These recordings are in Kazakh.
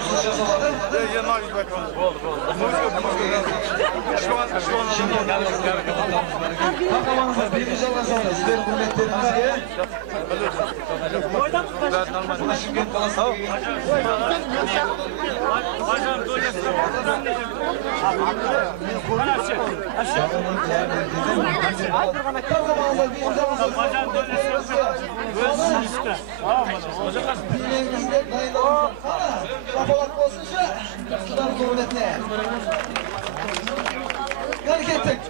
Açılış yazamadı. Kahramanımız birinci olan sonra sizler hürmetlerimizle Şıngent Kalası'na kahramanımız birinci olan sonra dinleyimizde dayılarımızın kafalar olsun şu iktidarın hürmetine. Hareketlik.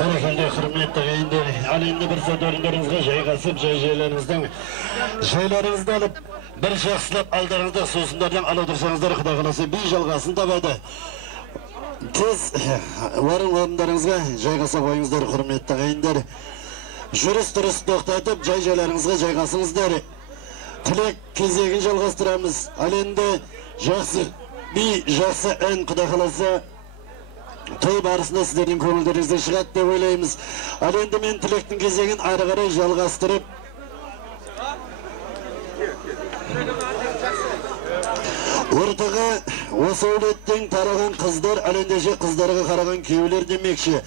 Berekende hürmetli ğeyinler, aleyhinde bir södörünlerinize jaygасып, jaylarınızda alıp, bir şahsılap aldarınızda sosunlardan alıdırsanızlar Xuda kalası bir jalgasın tabada. Tez varın orunlarınızga jaygasa koyunuzlar hürmetli ğeyinler. Jürüs turist toxtatıp jaylarınızga jaygasınızlar. Tilek kezegin jalgastıramız. Aleyhinde bir жақсы ән Xuda kalasa toy barısında sizlerin көңілдеріңізден шығады деп ойлаймыз. Ал енді мен тілектің кезегін ары қарай жалғастырып ортаға осы әулеттен тараған қыздар, ал ендеше қыздарға қараған күйеулер демекші.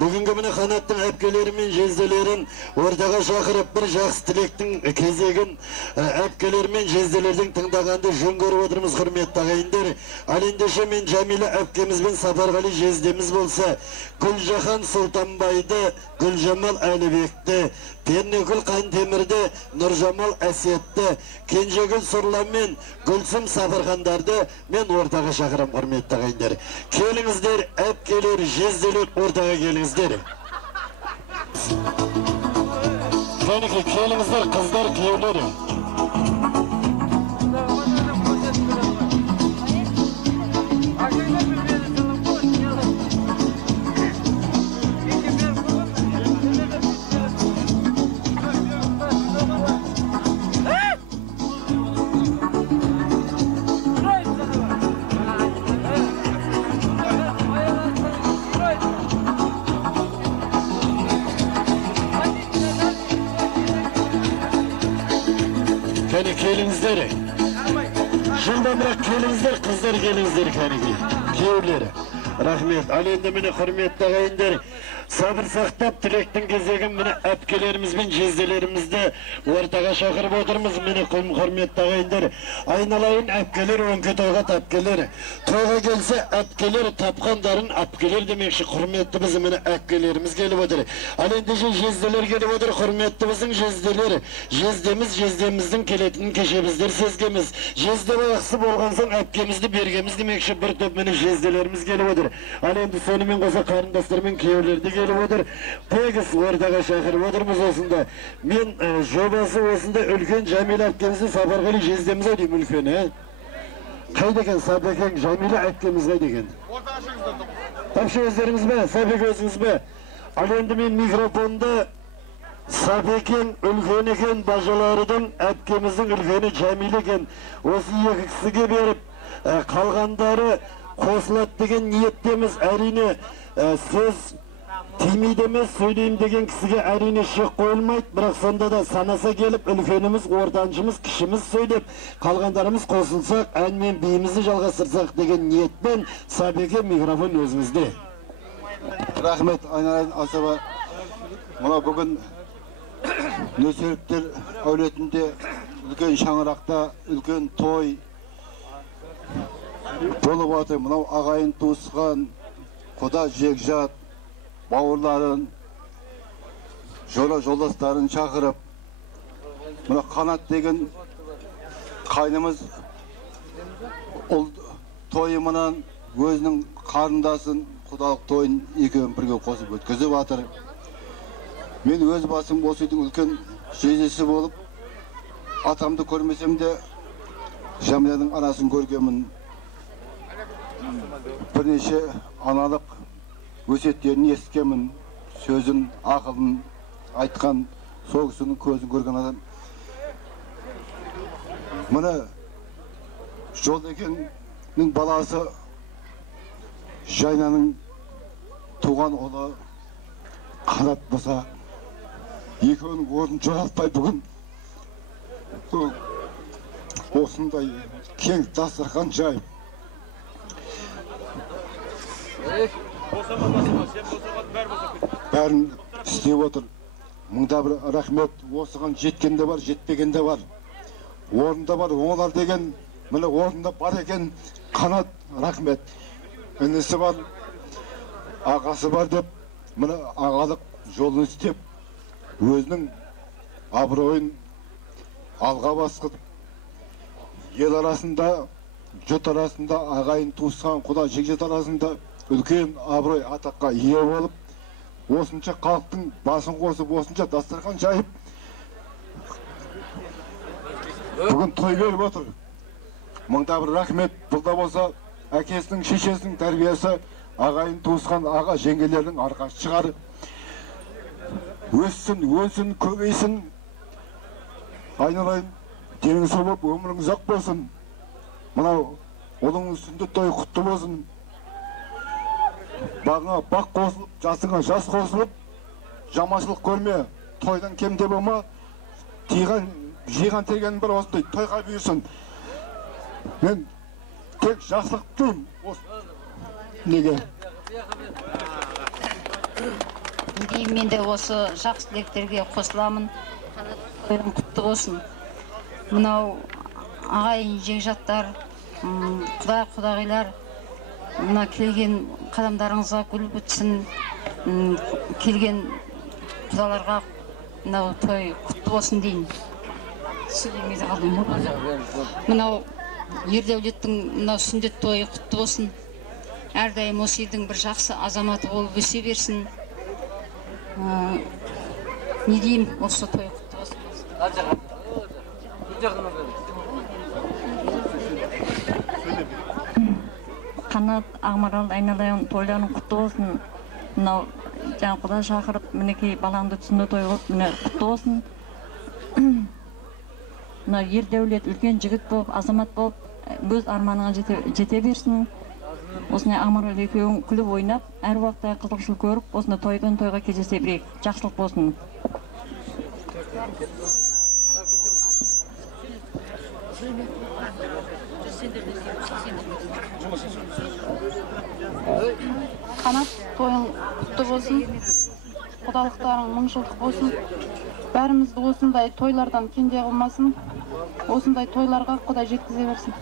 Бүгінгі міне қанаттың әпкелері мен жезделерін ортаға шақырып, бір жақсы тілектің кезегін әпкелер мен жезделердің тыңдағанды жөн көріп отырмыз, құрметті ағайындар. Ал ендеше мен Жәмилә әпкеміз бен Сапарғали жездеміз болса, Гүлжахан Сұлтанбайды, Гүлжамал Әлібекті, Пернекүл Қантемірді, Нұржамал Әсетті, Кенжегүл Сұрлан мен Гүлсім Сапархандарды мен ортаға шақырам, құрметті ағайындар. Келіңіздер, әпкелер, жезделер, ортаға келіңіздер. Келіңіздер, қыздар, күйеулері. Келіңіздер. Жылдан бірақ келіңіздер, қыздар келіңіздер кәнеки. Күйеулері. Рахмет. Ал енді міне құрметті ағайындар, сабыр сақтап тілектің кезегін міне әпкелеріміз бен жезделерімізді ортаға шақырып отырмыз. Міне құрметті ағайындар, айналайын әпкелер, өңке тойға тапкелер. Тойға келсе әпкелер, тапқандарын әпкелер демекші. Құрметті біздің міне әпкелеріміз келіп отыр. Ал ендеше жезделер келіп отыр. Құрметті біздің жезделер. Жездеміздің келетінін кеше біздер сезгеміз. Жезде баяқсы болған соң әпкемізді бергеміз демекші. Бір топ міне жезделеріміз келіп отыр. Ал енді сонымен қоса қарындастармен күйеулерді келіп отыр. Тегіс ортаға шақырып отырмыз осында. Мен жобасы осында үлкен Жәмилә әпкемізді Сапарғали жездеміз деймін үлкен, қайда екен Сапекең, Жәмилә әпкеміз қайда екен? Тапшы өздеріңіз бе, Сапек өзіңіз бе? Ал енді мен микрофонда Сапекең үлкен екен, бажаларының әпкеміздің үлкені Жәмилә екен. Осы екі кісіге беріп, қалғандары қосылады деген ниеттеміз. Әрине сөз тимейді емес, сөйлейім деген кісіге әрине шек қойылмайды, бірақ сонда да санаса келіп үлкеніміз, ортаншымыз, кішіміз сөйлеп, қалғандарымыз қосылсақ, ән мен биімізді жалғастырсақ деген ниетпен Сапеке микрофон өзіңізде. Рахмет, айналайын асаба. Мұна бүгін Нөсеріктер әулетінде үлкен шаңырақта үлкен той болып отыр. Мынау ағайын туысқан, құда жекжат, бауырларын, жолдастарын шақырып, мына Қанат деген қайнымыз тойымынан өзінің қарындасын, құдалық тойын екеуін бірге қосып өткізіп жатыр. Мен өз басым осы үйдің үлкен жездесі болып, атамды көрмесем де Жәмиләның анасын көргенмін. Бірнеше аналық өсиеттерін естігенмін, сөзін, ақылын айтқан, сол кісінің көзін көрген адам. Міне Жолдекеңнің баласы Жайнаның туған ұлы Қанат болса, екеуінің орнын жоғалтпай бүгін осындай кең дастархан жайып бәрін істеп отыр. Мыңда бір рахмет. Осыған жеткен де бар, жетпеген де бар. Орында бар, оңалар деген, міне орында бар екен. Қанат, рахмет. Інісі бар, ағасы бар деп, міне ағалық жолын істеп, өзінің абыройын алға басқып, ел арасында, жұрт арасында, ағайын туысқан, құда жекжат арасында үлкен абырой атаққа ие болып, осынша халықтың басын қосып, осынша дастархан жайып, бүгін той беріп отыр. Мыңда бір рахмет. Бұлда болса, әкесінің, шешесінің тәрбиесі, ағайын туысқан аға жеңгелердің арқасы шығар. Өссін, өнсін, көбейсін. Айналайын, деніңіз сау болып, өміріңіз ұзақ болсын. Мынау ұлыңыз сүндет тойы құтты болсын. Бағыңа бақ қосылып, жасыңа жас қосылып, жаманшылық көрме, тойдан кемде болма, жиған тегенің бір осындай тойға бұйырсын. Мен тек жақсылық тілеймін. Неге? Мен де осы жақсы тілектерге қосыламын. Тойың құтты болсын. Мынау ағайын жекжаттар, құдағилар, мына келген қадамдарыңызға гүл бітсін, келген құдаларға мынау той құтты болсын дейін. Сөйлемейді қалдым ғой. Мынау Ердәулеттің мынау сүндет тойы құтты болсын. Әрдайым осы елдің бір жақсы азаматы болып өсе берсін. Не деймін, осы той құтты болсын. Қанат, Ақмарал, айналайын тойларың құтты болсын. Мынау жаңа құда шақырып, мінекей балаңды түсінде той қылып, міне құтты болсын. Мынау Ердәулет үлкен жігіт болып, азамат болып, өз арманыңа жете берсін. Осындай Ақмарал екеуің күліп ойнап, әр уақытта қызықшыл көріп, осындай тойдан тойға кездесе берейік. Жақсылық болсын. Қанат, тойың құтты болсын, құдалықтарың мың жылдық болсын. Бәрімізді осындай тойлардан кенде қылмасын. Осындай тойларға Құдай жеткізе берсін.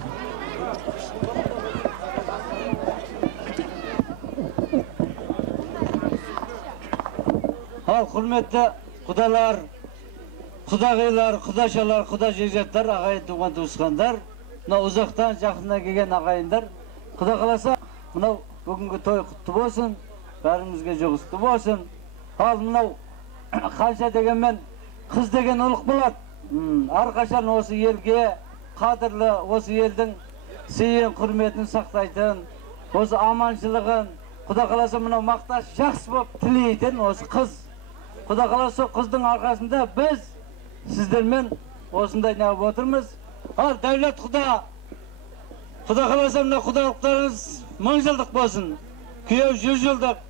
Ал құрметті құдалар, құдағилар, құдашалар, құда жекжаттар, ағайын туған туысқандар, мынау ұзақтан жақыннан келген ағайындар, құда қаласа, мынау бүгінгі той құтты болсын, бәрімізге жұғысты болсын. Ал мынау қанша дегенмен қыз деген ұлық болады. Әрқашан осы елге қадірлі, осы елдің сыйын, құрметін сақтайтын, осы аманшылығын, құда қаласа мынау мақташ жақсы болып тілейтін осы қыз. Құда қаласа қыздың арқасында біз сіздермен осындай неғып отырмыз. Ал дәулет құда қаласа мына құдалықтарыңыз мың жылдық болсын, күйеу 100 жылдық.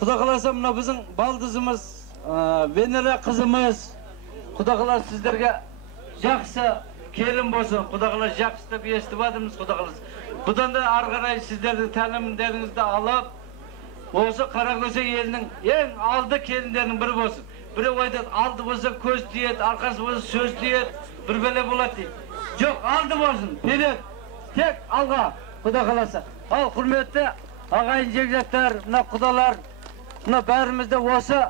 Құда қаласа мына біздің балдызымыз, Венера қызымыз, құда қаласа сіздерге жақсы келін болсын. Құда қаласа жақсы деп естіп жатырмыз. Құда қаласа бұдан да ары қарай сіздердің тәлімдеріңізді алып, осы Қаракөсе елінің ең алды келіндерінің бірі болсын. Біреу айтады, алды болса көз тиеді, арқасы болса сөз тиеді, бір бәле болады дейді. Жоқ, алды болсын, вперед, тек алға, құда қаласа. Ал құрметті ағайын жекжаттар, мына құдалар, мына бәрімізді осы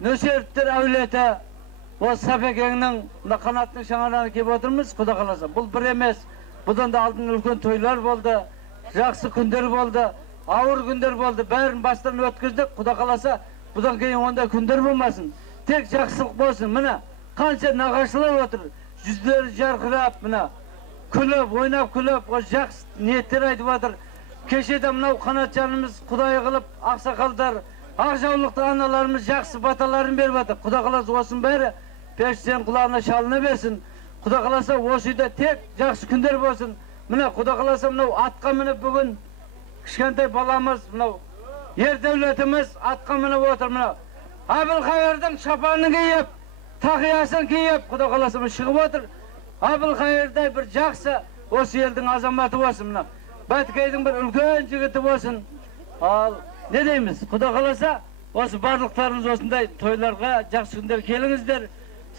Нөсеровтер әулеті, осы Сапекеңнің, мына Қанаттың шаңырағына келіп отырмыз, құда қаласа. Бұл бір емес, бұдан да алдын үлкен тойлар болды, жақсы күндер болды, ауыр күндер болды, бәрін бастан өткіздік. Құда қаласа, бұдан кейін онда күндер болмасын, тек жақсылық болсын. Міне қанша нағашылар отыр, жүздері жарқырап, міне күліп, ойнап күліп, жақсы ниеттер айтып отыр. Кешеде мынау Қанатжанымыз Құдай қылып, ақсақалдар, ақ жаулықты аналарымыз жақсы баталарын беріп отыр. Құда қаласа осының бәрі періштенің құлағына шалына берсін. Құда қаласа осы үйде тек жақсы күндер болсын. Міне құда қаласа мынау атқа мініп бүгін кішкентай баламыз, мынау Ердәулетіміз атқа мініп отыр. Мынау Әбілқайырдың шапанын киіп, тақиясын киіп, құда қаласа шығып отыр. Әбілқайырдай бір жақсы осы елдің азаматы болсын. Мынау Бәтікейдің бір үлкен жігіті болсын. Ал не дейміз? Құда қаласа осы барлықтарыңыз осындай тойларға жақсы күндер келіңіздер.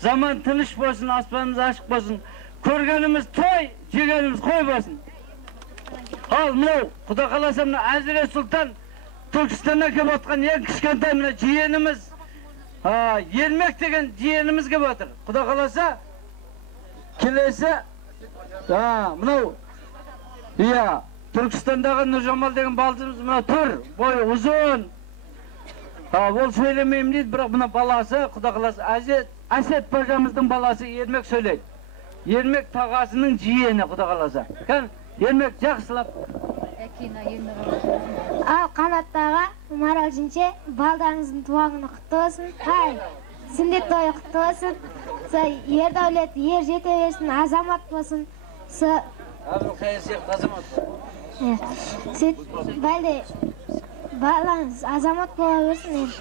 Заман тыныш болсын, аспанымыз ашық болсын. Көргеніміз той, жегеніміз қой болсын. Ал мынау құда қаласа мына Әзірет Сұлтан Түркістаннан келіп отқан ең кішкентай мына жиеніміз, Ермек деген жиеніміз келіп отыр. Құда қаласа келесі мынау Түркістандағы Нұржамал деген балдызымыз мына тұр, бойы ұзын. Ол сөйлемеймін дейді, бірақ мына баласы, құда қаласа, Әсет бажамыздың баласы Ермек сөйлейді. Ермек тағасының жиені, құда қаласа. Ермек жақсылап. Ал Қанаттаға Марал Жинче балдарыңыздың туғаны құтты болсын. Сүндет тойы құтты болсын. Ердәулет ер жете берсін, азамат болсын. Әбілқайыр сияқты азамат болсын. Балаңыз азамат бола берсін.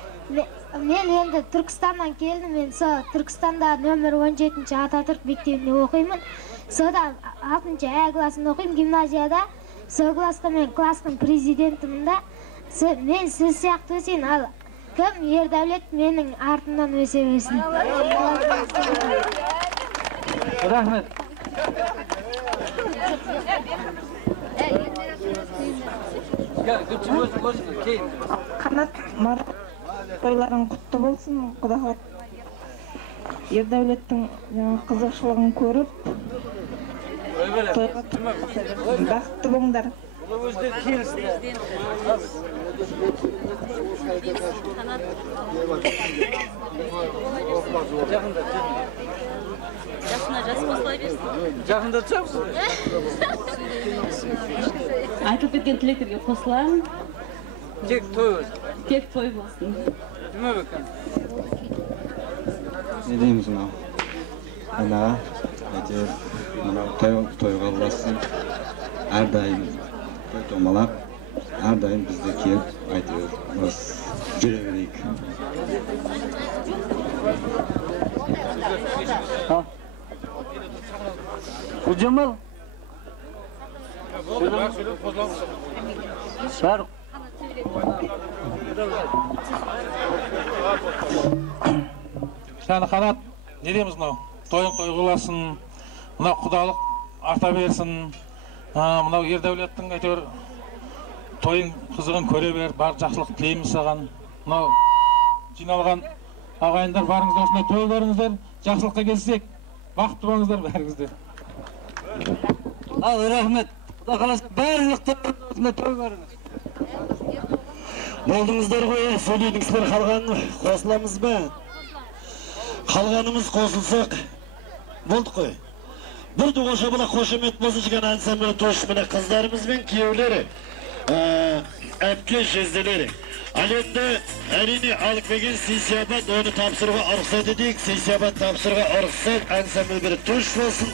Мен енді Түркістаннан келдім. Мен Түркістанда нөмір 17-ші Ататүрік мектебінде оқимын. Сода 6-ші А класын оқимын гимназияда. Сол класста мен класстың президентімін да. Мен сіз сияқты өсейін, ал кім Ердәулет менің артымнан өсе берсін. Рахмет. Қанат Марал тойларың құтты болсын. Құда Ердәулеттің қызықшылығын көріп, бақытты болыңдар. Жасына жас қосыла берсін. Жақында түсеміз? Айтылып кеткен тілектерге қосыламын. Тек той өз. Тек той болсын. Дүмі бөкен. Не дейміз мынау? Анаға, әйтеуір мынау тойға ұласын. Әрдайым той томалақ, әрдайым бізде келіп, әйтеуір жүре берейік. Гүлжамал? Шарық. Шаны Қанат, не дейміз мынау? Тойың той қыласын, мынау құдалық арта берсін, мынау Ердәулеттің әйтеуір тойың қызығын көре бер, бар жақсылық тілейміз саған. Мынау жиналған ағайындар барыңыздар, осындай той барыңыздар, жақсылыққа келсек, бақытты болыңыздар бәріңіздер. Ал, рахмет. Құда қаласа барлықтар осындай той барыңыз. Болдыңыздар ғой, сөйлейдіңіздер қалғанын қосыламыз ба? Қалғанымыз қосылсақ болдық қой. Бірді қоша бұла қошемет болсы жыған ансамблі тош міне қыздарымыз бен күйеулері, әпке жезделері. Ал енді әрине алып келген сейсиябат оны тапсыруға ұрықсат едейік. Сейсиябат тапсыруға ұрықсат ансамблі бір тош болсын.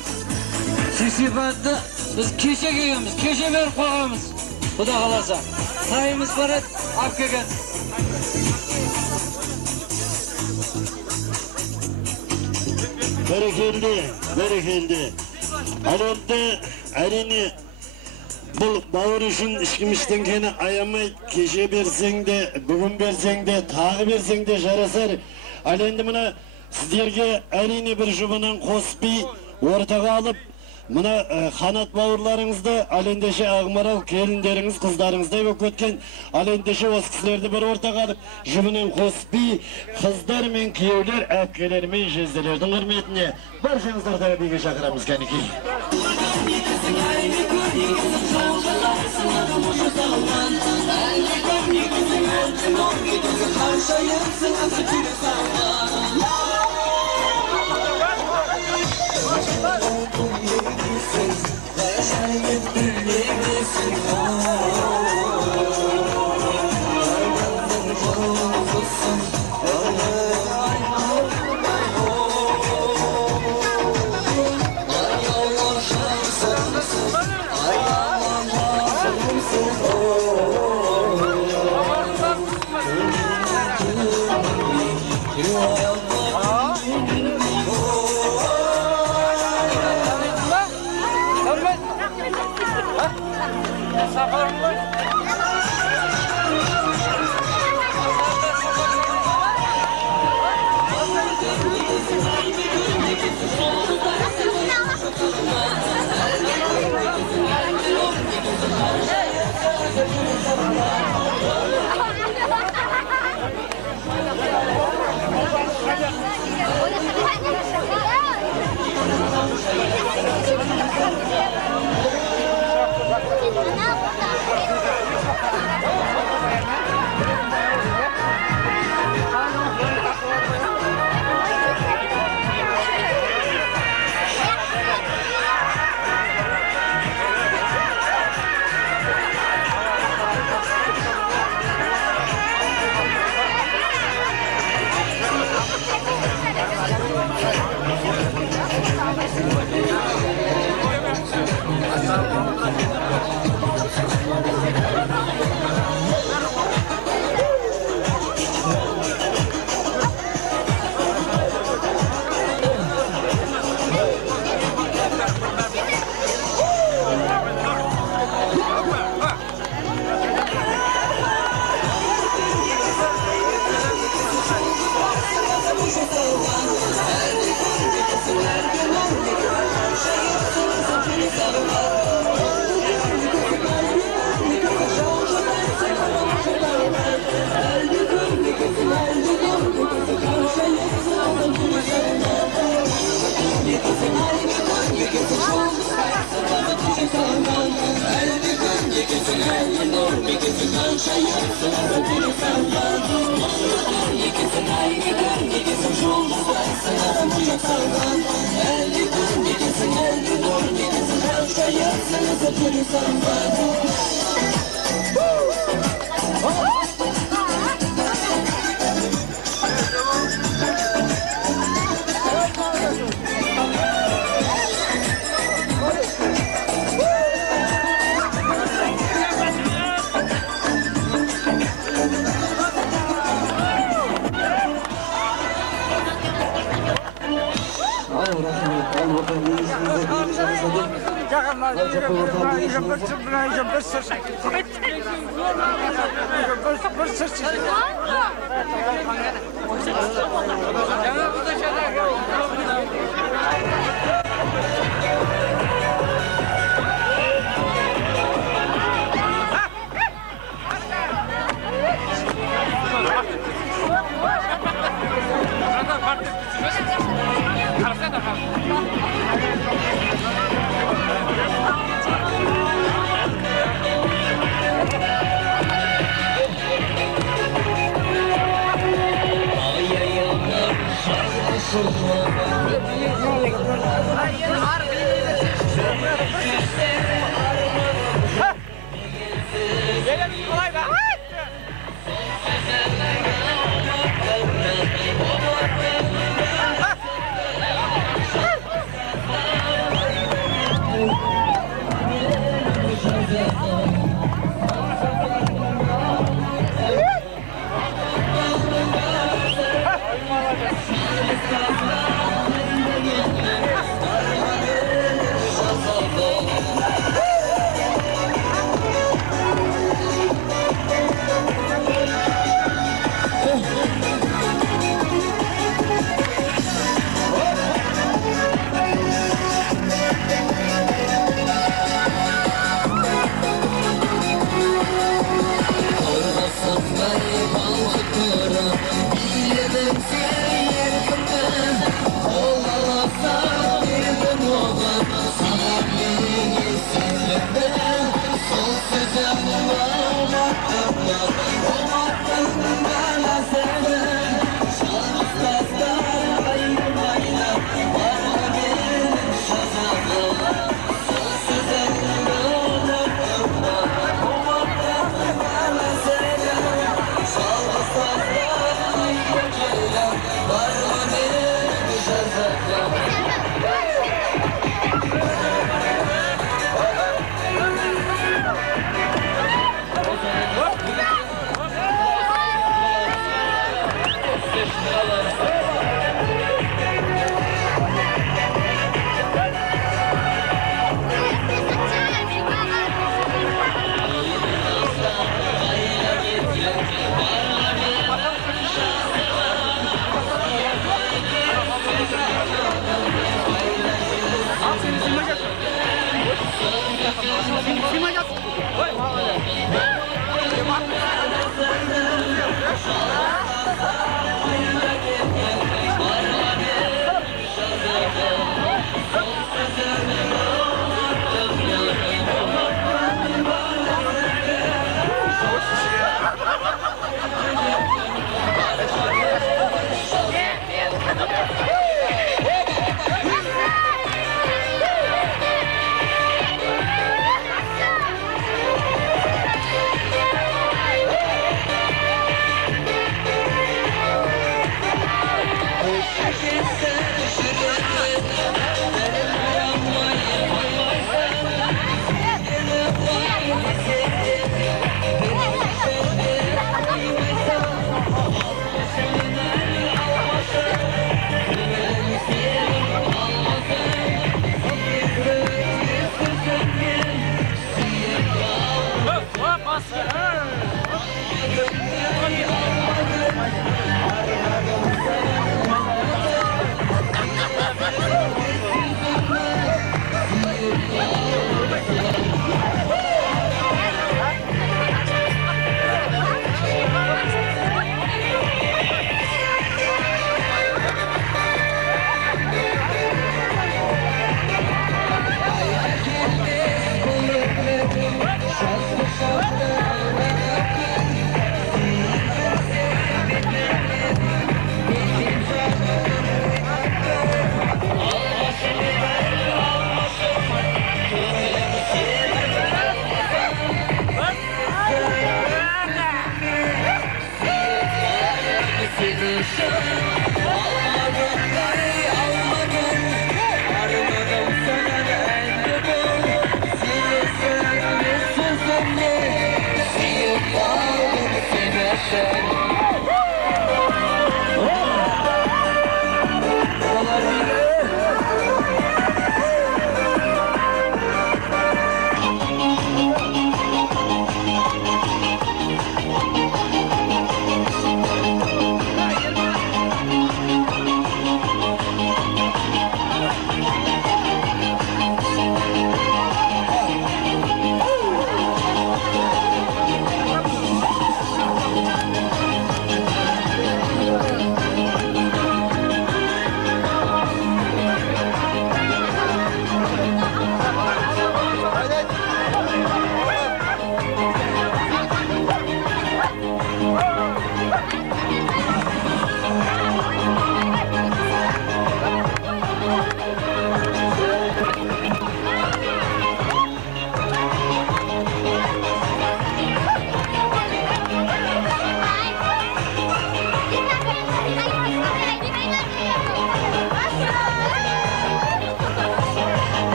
Сейсиябатты біз кеше кегенбіз, кеше беріп қоғамыз. Құда қаласа. Сайымыз барады, ап кеген. Бәрекелді. Ал енді әрине бұл бауыр үшін ішкіміштен кені аямай, кеше берсең де, бүгін берсең де, тағы берсең де жарасар. Ал енді мұна сіздерге әрине бір жұбынан қоспей ортаға алып, мұна Қанат бауырларыңызды, ал ендеше Ақмарал келіндеріңіз, қыздарыңыздай болып өткен, ал ендеше осы кісілерді бір ортаға алып, жұбынан қоспей, қыздар мен күйеулер, әпкелер мен жезделердің құрметіне баршаңыздарды биге шақырамыз кәнекей.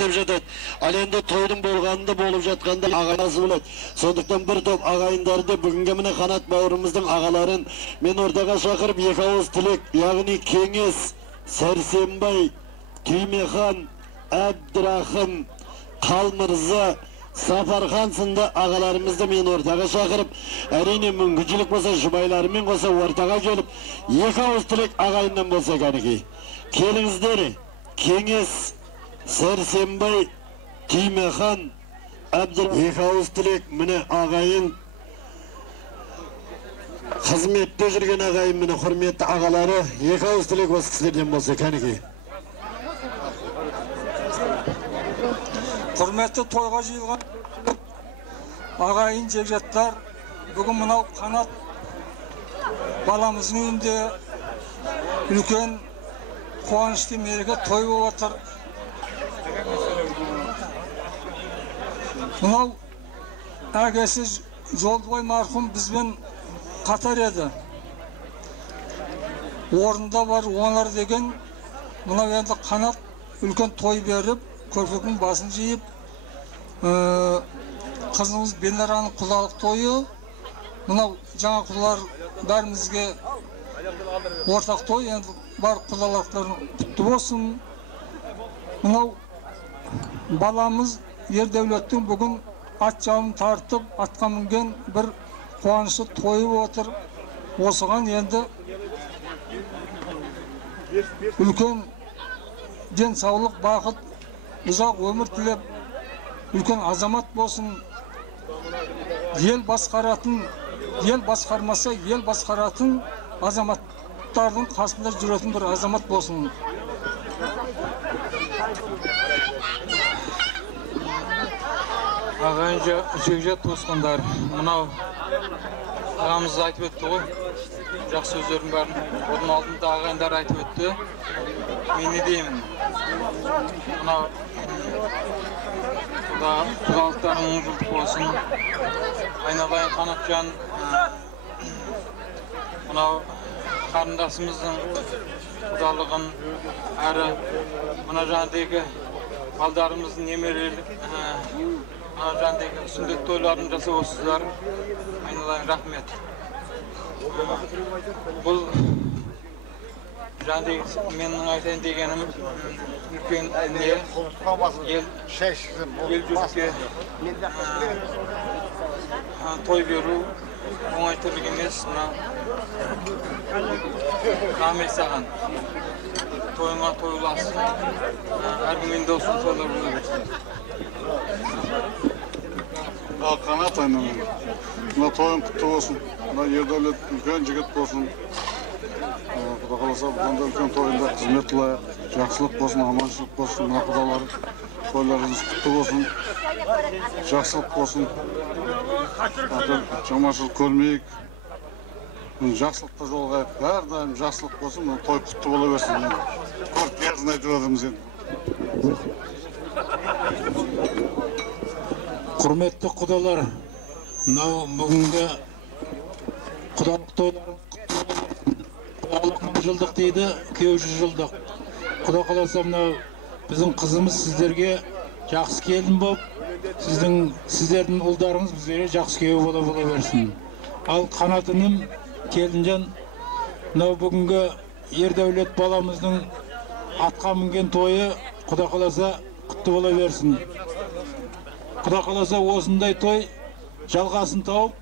деп жатады. Ал енді тойдың болғанында болып жатқанда ағасы болады. Сондықтан бір топ ағайындарды бүгінгі міне Қанат бауырымыздың ағаларын мен ортаға шақырып екі ауыз тілек, яғни Кеңес, Сәрсенбай, Түймехан, Әбдірахым, Қалмырза, Сапархан сынды ағаларымызды мен ортаға шақырып, әрине мүмкіншілік болса жұбайларымен қоса ортаға келіп, екі ауыз тілек ағайыннан болса кәнекей. Келіңіздер, Кеңес, Сәрсенбай, Түймехан, Әбдірахым, екі ауыз тілек міне ағайын, қызметте жүрген ағайын міне құрметті ағалары, екі ауыз тілек осы кісілерден болса кәнекей. Құрметті тойға жиылған ағайын жекжаттар, бүгін мынау Қанат баламыздың үйінде үлкен қуанышты мереке той болып отыр. Мынау әкесі Жолдыбай марқұм бізбен қатар еді. Орында бар оңар деген мынау енді Қанат үлкен той беріп, көрпектің басын жиып, қызымыз Бенараның құдалық тойы, мынау жаңа құдалар бәрімізге ортақ той, енді бар құдалықтарын құтты болсын. Мынау баламыз Ердәулеттің бүгін ат жалын тартып, атқа мінген бір қуанышы тойып отыр. Осыған енді үлкен денсаулық, бақыт, ұзақ өмір тілеп, үлкен азамат болсын. ел басқармаса ел басқаратын азаматтардың қасында жүретін бір азамат болсын. Ағайын жекжат туысқандар, мынау ағамыз айтып өтті ғой, жақсы сөздердің бәрін. Оның алдында ағайындар айтып өтті. Мен не деймін? Мынау құдалықтарың жылдық болсын. Айналайын Қанатжан, мынау қарындасымыздың құдалығын, әрі мына жандегі балдарымыздың немерелік, мына жандегі сүндет тойларын жасап отырсыздар. Айналайын рахмет. Бұл жандегі менің айтайын дегенім үлкен не ел жұртке той беру оңай тірлік емес. Рахмет саған. Тойыңа тойласын. Әркіммен досын тойлар бола берсін. Қанат айналайын. Мына тойың құтты болсын. Мына ердәулет үлкен жігіт болсын. Құда қаласа бұнда үлкен тойында қызмет қылайық. Жақсылық болсын, аманшылық болсын. Мына құдалар тойларыңыз құтты болсын. Жақсылық болсын. Жаманшылық көрмейік. Жақсылықта жолғайық. Әрдайым жақсылық болсын. Мына той құтты бола берсін. Көріп бердін айтып отырмыз енді. Құрметті құдалар, мынау бүгінгі құдалық тойларын құдалық 1000 жылдық дейді, күйеу 100 жылдық. Құда қаласа мынау біздің қызымыз сіздерге жақсы келін болып, сіздердің ұлдарыңыз біздерге жақсы күйеу бола берсін. Ал Қанатыным келінжан, мынау бүгінгі ердәулет баламыздың атқа мінген тойы құда қаласа құтты бола берсін. Құда қаласа осындай той жалғасын тауып,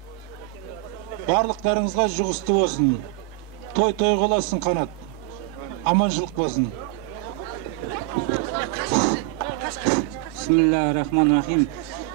барлықтарыңызға жұғысты болсын. Той қаласын Қанат. Аманшылық болсын. Бисмиллахир-рахманир-рахим.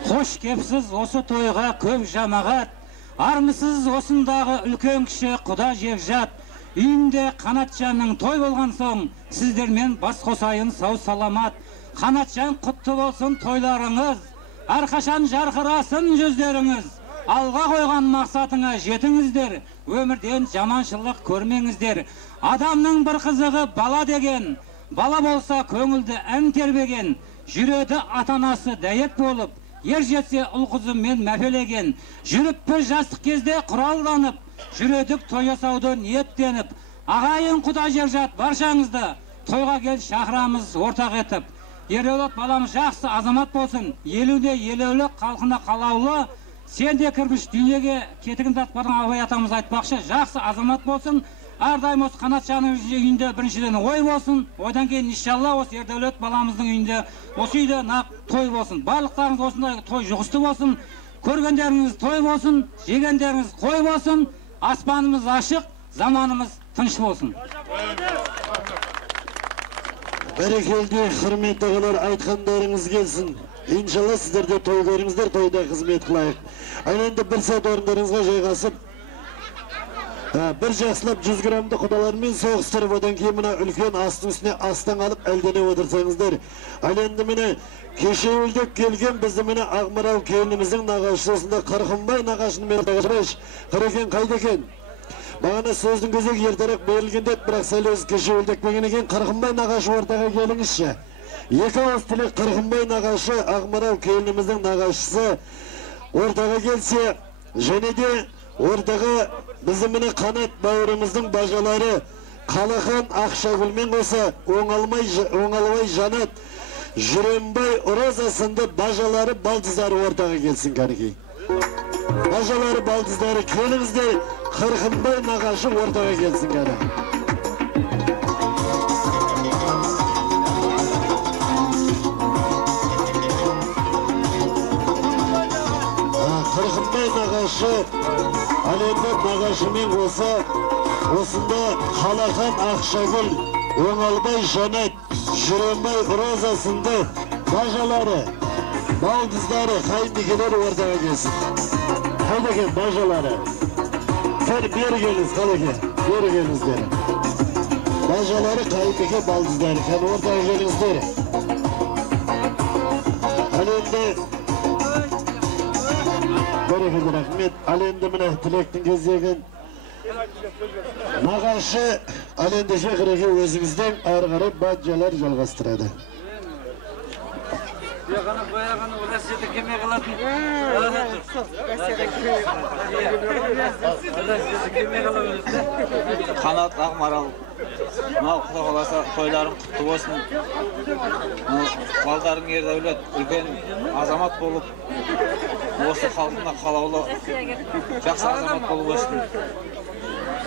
Қош кепсіз осы тойға көп жамағат. Армысыз осындағы үлкен кіші құда жекжат. Үйінде Қанатжанның той болған соң, сіздермен бас қосайын сау саламат. Қанатжан құтты болсын тойларыңыз. Әрқашан жарқырасын жүздеріңіз. Алға қойған мақсатыңа жетіңіздер. Өмірден жаманшылық көрмеңіздер. Адамның бір қызығы бала деген. Бала болса көңілді ән тербеген. Жүреді атанасы дәйек болып. Ер жетсе ұл қызымен мәпелеген. Жүріппі жастық кезде құралданып. Жүредік той жасауды ниеттеніп. Ағайын құда жекжат баршаңызды тойға кел шақырамыз ортақ етіп. Ердәулет баламыз жақсы азамат болсын, елуде елеулі, халқына қалаулы. Сен де кіргіш дүниеге кетігін татпадың, Абай атамыз айтпақшы, жақсы азамат болсын. Әрдайым осы Қанатжанның үйінде біріншіден ой болсын. Ойдан кейін иншалла осы Ердәулет баламыздың үйінде осы үйде нақ той болсын. Барлықтарыңыз осындай той жұғысты болсын. Көргендеріңіз той болсын, жегендеріңіз қой болсын. Аспанымыз ашық, заманымыз тыныш болсын. Бәрекелді, құрметті ағалар, айтқандарыңыз келсін. Иншалла сіздерде той көріңіздер, тойда қызмет қылайық. Айналды бір сәт орындарыңызға жайғасып, бір жақсылап 100 грамды құдалармен соғыстырып, одан кейін мына үлкен астың үстіне астан алып әлдене отырсаңыздар. Айналды мені кешеуілдеп келген бізді мені Ақмарал келініміздің нағашысы осында Қырғынбай нағашының мен тағашбайш. Қырыкен қайды екен? Бағана сөздің көзегі ертерек берілген деп, бірақ сәл өзі кешеуілдеп келген екен. Қырғынбай нағашы ортаға келіңізші. Екі ауыз тілек Қырғынбай нағашы, Ақмарал келініміздің нағашысы ортаға келсе, және де ортаға біздің міне Қанат бауырымыздың бажалары Қалахан Ақшагүлмен қоса оңалбай Жанат Жүрембай Роза сынды бажалары балдыздары ортаға келсін кәнекей. Бажалары балдыздары келіңіздер, Қырғынбай нағашы ортаға келсін кәнекей. Қырғынбай нағашы Әлембек нағашымен қоса осында Қалахан Ақшагүл, Оңалбай Жанат, Жүрембай Роза сынды бажалары, балдыздары, қайындекелері ортаға келсін. Kaldıken bacaları. Sen bir geliniz kaldıken. Bir gelinizleri. Bacaları kayıpike baldızları. Sen orada gelinizleri. Alende. Bereketi rahmet. Alende mine tilektin gezegen. Nağaşı alende şehreki özümüzden ağır bacalar жалғастырады. Kanat Ақмарал, мынау Құда қаласа тойларың құтты болсын. Балдарың ердәулет, үлкен азамат болып, осы халқына қалаулы жақсы азамат болып өсті.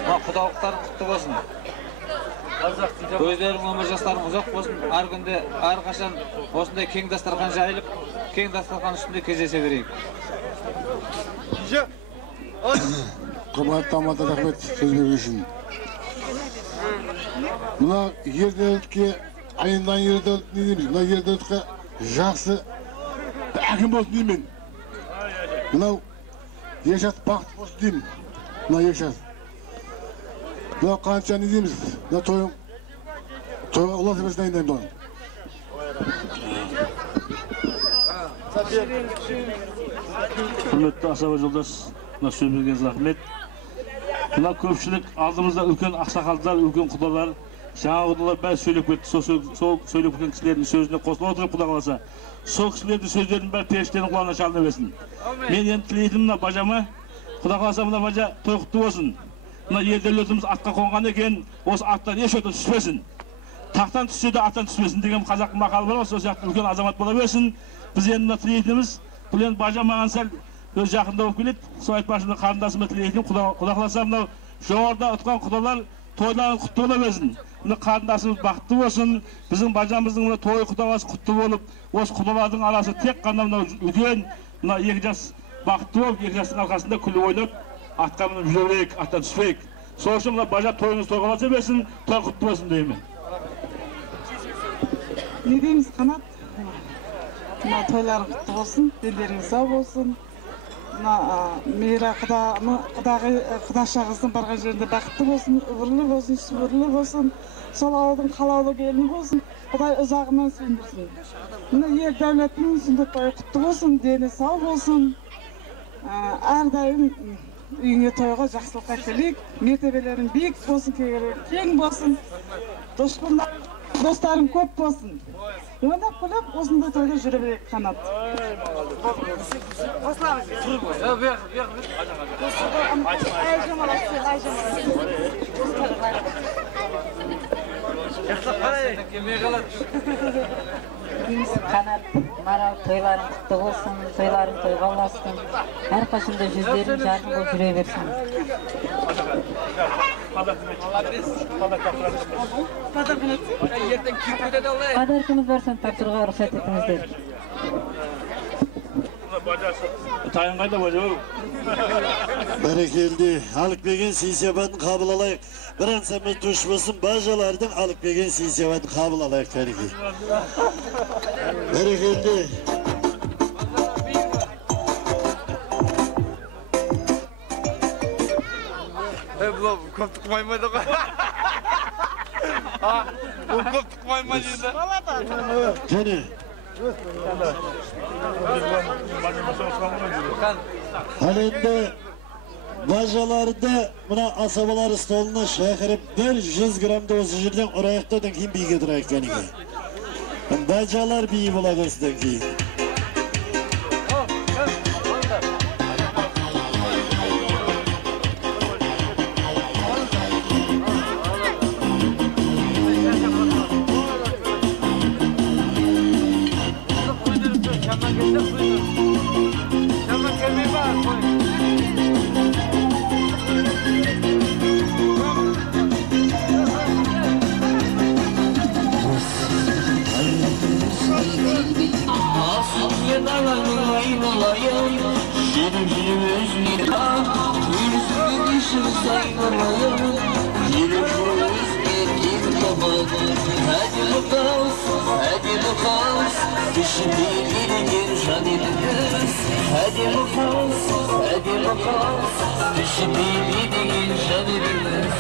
Мынау құдалықтарың құтты болсын. Өздерің өмір жастарың ұзақ болсын. Әр күнде, әр қашан осындай кең дастархан жайылып, кең дастархан үстінде кездесе берейік. Құрметті Амат рахмет сөз беру үшін. Мына ердәулетке айындан ердәулет не дейміз? Мына ердәулетке жақсы әкім болсын деймін. Мынау Ершат бақыт болсын деймін. Мына Ершат. Мына қанша не дейміз? Мына тойға ұлас емес дайындаймын оны. Құрметті асаба жолдас, мына сөз бергеніңіз рахмет. Мына көпшілік алдымызда үлкен ақсақалдар, үлкен құдалар, жаңа құдалар бәрі сөйлеп кетті. Сол сөйлеп кеткен кісілердің сөзіне қосылып отырып Құда қаласа, сол кісілердің сөздерінің бәрі періштенің құлағына шалына берсін. Мен енді тілейтінім мына бажама, Құда қаласа мына бажа той құтты болсын. Мына ердәулетіміз атқа қонған екен, осы аттан еш өте түспесін. Тақтан түссе де аттан түспесін деген қазақтың мақалы бар, сол сияқты үлкен азамат бола берсін. Біз енді мына тілейтініміз, бұл енді бажа маған сәл өз жақында болып келеді. Сол айтпашымда қарындасыма тілейтінім, Құда қаласа мынау жоғарыда ұтқан құдалар тойларын құтты бола берсін. Мына қарындасымыз бақытты болсын. Біздің бажамыздың мына той құдаласы құтты болып, осы құдалардың арасы тек қана мынау үлкен, мына екі жас бақытты болып, екі жастың арқасында күліп ойнап, атқа мініп жүре берейік, аттан түспейік. Сол үшін мына бажа тойыңыз тойға қаласа берсін, той құтты болсын деймін. Не дейміз, Қанат? Мына тойларың құтты болсын, дендеріңіз сау болсын. Мына Мейра құдаша қыздың барған жерінде бақытты болсын, үбірлі болсын, сүбірлі болсын. Сол ауылдың қалаулы келіні болсын, Құдай ұзағынан сөндірсін. Мына ердәулеттің сүндет тойы құтты болсын, дені сау болсын. Әрдайым үйіңе тойға жақсылыққа келейік, мертебелерің биік болсын, кең болсын, достарың көп болсын. Ойнап күліп, осындай тойда жүре берейік, Қанат. Қанат, Марал, тойларың құтты болсын, тойларың тойға ұлассын. Әрқашанда жүздерің жарқын болып жүре берсін. Подаркымыз бар, сон тапсыруға рұқсат етіңіздер. Тайын қайда бажа? Бәрекелді, алып келген сейсебатын қабыл алайық. Bir ensemiz düşmesin, bacalardan alıp gelgen siysevatı kabul alayık teriki. Berekildi. Bu koptuk maymaydı koy. Bu koptuk maymaydı. Tene. Halinde bacalarda buna asabalar stoluna şahırıp 100 gram dozu jirden orayaktadan kim bilgi durayık yani. Bacalar bir bulagısından ki. Hadi makas, işi bildiğin şadirimiz.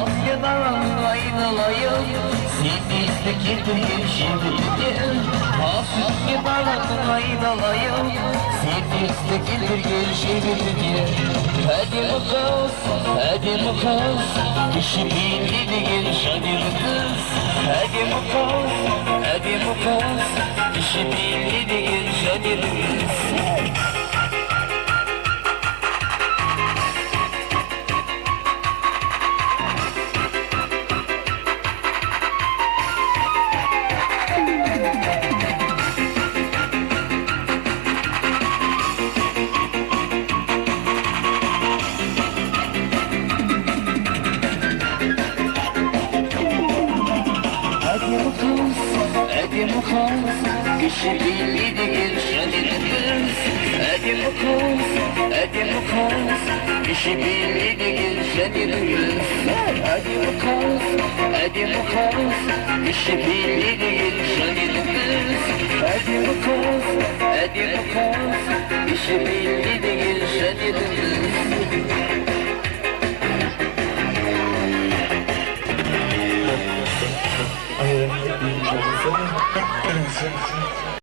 Asya dağın aynalayım, Sivris'te getirdim şimdi. Asya dağın aynalayım, Sivris'te getirdim şimdi. Hadi makas, hadi makas, işi bildiğin şadir kız. Hadi makas, hadi makas, işi bildiğin şadir kız. Hadi makas, işi bildiğin şadir kız. Hadi makas, hadi makas, işi bildiğin şadir kız. Hadi makas, hadi makas, işi bildiğin şadir kız. Hadi makas, hadi makas, işi bildiğin